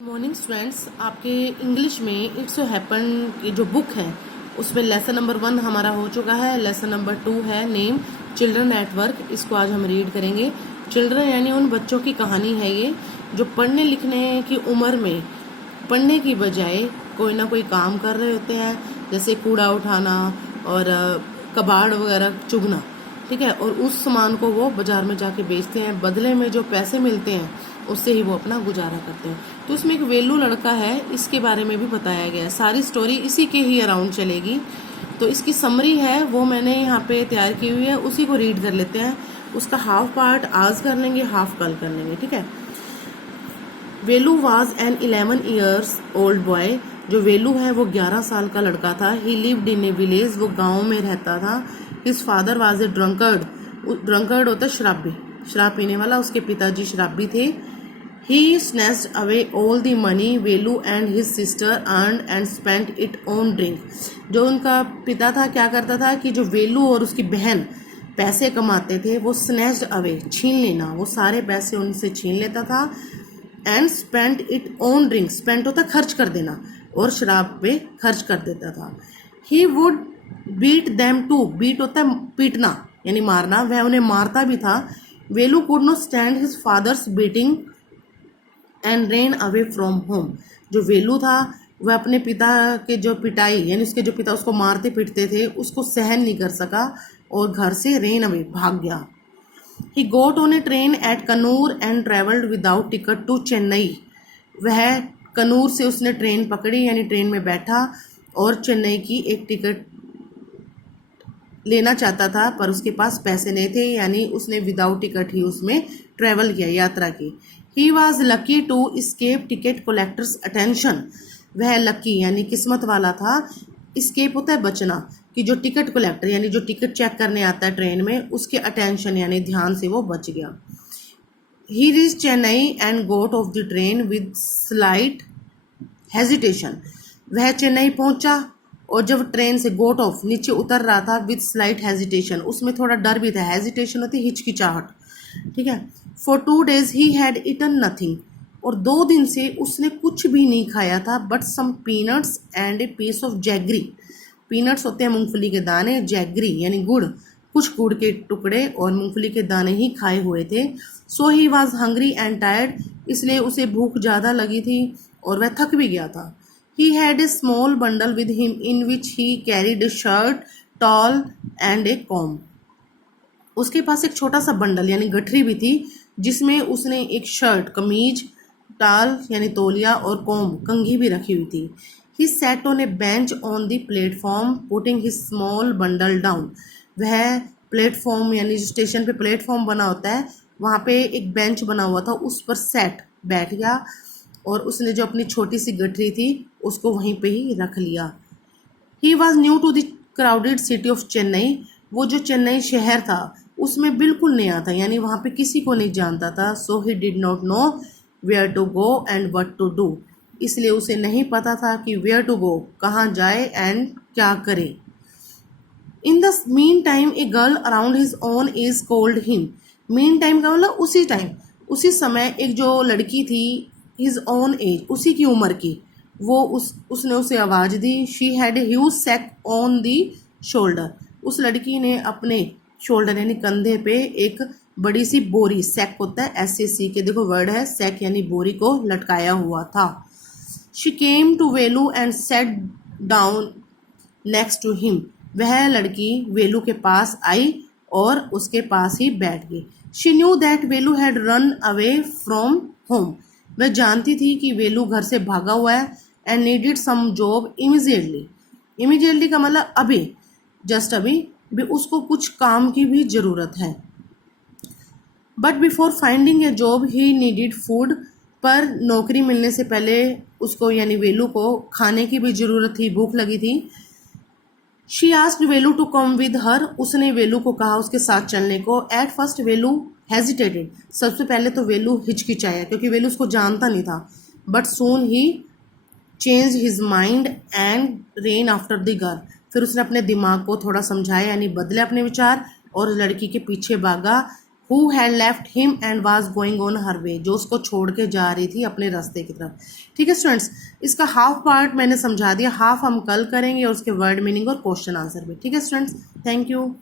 Morning students, आपके English में it's so happen की जो बुक है उसमें लेसन नंबर 1 हमारा हो चुका है। लेसन नंबर 2 है नेम चिल्ड्रन एट वर्क। इसको आज हम रीड करेंगे। चिल्ड्रन यानी उन बच्चों की कहानी है ये जो पढ़ने लिखने की उम्र में पढ़ने की बजाय कोई ना कोई काम कर रहे होते हैं, जैसे कूड़ा उठाना और कबाड़ वगैरह चुगना। ठीक है, और उस सामान को वो बाजार में जाके बेचते हैं, बदले में जो पैसे मिलते हैं उससे ही वो अपना गुजारा करते हैं। तो इसमें एक वेलू लड़का है, इसके बारे में भी बताया गया है। सारी स्टोरी इसी के ही अराउंड चलेगी। तो इसकी समरी है वो मैंने यहाँ पे तैयार की हुई है, उसी को रीड कर लेते हैं। उसका हाफ पार्ट आज कर लेंगे, हाफ कल कर लेंगे। ठीक है। Velu was an 11 years old boy. जो वेलू है वो 11 साल का लड़का था। ही लिव्ड इन ए विलेज, वो गांव में रहता था। His father was a drunkard. Drunkard होता है शराबी, शराब पीने वाला। उसके पिताजी शराबी थे। ही snatched away all the money Velu and his sister earned and spent it on drink। जो उनका पिता था क्या करता था कि जो वेलू और उसकी बहन पैसे कमाते थे वो snatched away छीन लेना, वो सारे पैसे उनसे छीन लेता था। And spent it on drink, spent होता खर्च कर देना, और शराब पे खर्च कर देता था। He would beat them too, beat होता है पीटना यानी मारना, वह उन्हें मारता भी था। वेलू could not stand his father's beating and rain away from home. जो वेलू था वह अपने पिता के जो पिटाई यानी उसके जो पिता उसको मारते पीटते थे उसको सहन नहीं कर सका और घर से रेन अवे भाग गया। He got on a train at Coonoor and travelled without ticket to Chennai. वह कनूर से उसने ट्रेन पकड़ी यानी ट्रेन में बैठा और चेन्नई की एक टिकट लेना चाहता था, पर उसके पास पैसे नहीं थे, यानी उसने विदाउट टिकट ही उसमें ट्रेवल किया, यात्रा की। He was lucky to escape ticket collectors attention. वह लकी यानी किस्मत वाला था। स्केप होता है बचना, कि जो टिकट कलेक्टर यानी जो टिकट चेक करने आता है ट्रेन में उसके अटेंशन यानी ध्यान से वो बच गया। He reach Chennai and got off the train with slight hesitation. वह चेन्नई पहुंचा और जब ट्रेन से गोट ऑफ नीचे उतर रहा था विद स्लाइट हेजिटेशन, उसमें थोड़ा डर भी था। हेजिटेशन होती है हिचकिचाहट। ठीक है। For 2 days he had eaten nothing. और 2 दिन से उसने कुछ भी नहीं खाया था but some peanuts and a piece of jaggery. Peanuts होते हैं मूंगफली के दाने, जैगरी यानी गुड़, कुछ गुड़ के टुकड़े और मूंगफली के दाने ही खाए हुए थे। So he was hungry and tired, इसलिए उसे भूख ज़्यादा लगी थी और वह थक भी गया था। He had a small bundle with him in which he carried a shirt, towel and a comb। उसके पास एक छोटा सा बंडल यानी गठरी भी थी जिसमें उसने एक शर्ट, कमीज, टाल यानी तौलिया और कॉम्ब कंघी भी रखी हुई थी। He sat on a bench on the platform putting his small bundle down। वह प्लेटफॉर्म यानी स्टेशन पे प्लेटफॉर्म बना होता है, वहाँ पे एक बेंच बना हुआ था, उस पर सेट बैठ गया और उसने जो अपनी छोटी सी गठरी थी उसको वहीं पे ही रख लिया। He was new to the crowded city of Chennai. वो जो चेन्नई शहर था उसमें बिल्कुल नया था, यानी वहाँ पे किसी को नहीं जानता था। So he did not know where to go and what to do. इसलिए उसे नहीं पता था कि वेयर टू गो कहाँ जाए एंड क्या करे। In the meantime a girl around his own age called him. Meantime का मतलब उसी टाइम, उसी समय एक जो लड़की थी हिज ओन एज, उसी की उम्र की, वो उसने उसे आवाज़ दी। She had a huge sack on the shoulder. उस लड़की ने अपने शोल्डर यानी कंधे पे एक बड़ी सी बोरी, सैक होता है SAC के देखो वर्ड है, सैक यानी बोरी को लटकाया हुआ था। She came to Velu and sat down next to him. वह लड़की वेलू के पास आई और उसके पास ही बैठ गई। She knew that Velu had run away from home. वह जानती थी कि वेलू घर से भागा हुआ है and needed some job immediately. Immediately का मतलब अभी, जस्ट अभी भी उसको कुछ काम की भी ज़रूरत है। But before finding A job he needed food. पर नौकरी मिलने से पहले उसको यानी वेलू को खाने की भी ज़रूरत थी, भूख लगी थी। She asked Velu to come with her. उसने वेलू को कहा उसके साथ चलने को। At first Velu hesitated. सबसे पहले तो वेलू हिचकिचाया क्योंकि वेलू उसको जानता नहीं था। But soon he change his mind and rain after the girl. फिर उसने अपने दिमाग को थोड़ा समझाया यानी बदले अपने विचार और लड़की के पीछे भागा। Who had left him and was going on her way, जो उसको छोड़ के जा रही थी अपने रास्ते की तरफ। ठीक है स्टूडेंट्स, इसका हाफ पार्ट मैंने समझा दिया, हाफ हम कल करेंगे और उसके वर्ड मीनिंग और क्वेश्चन आंसर भी। ठीक है स्टूडेंट्स, थैंक यू।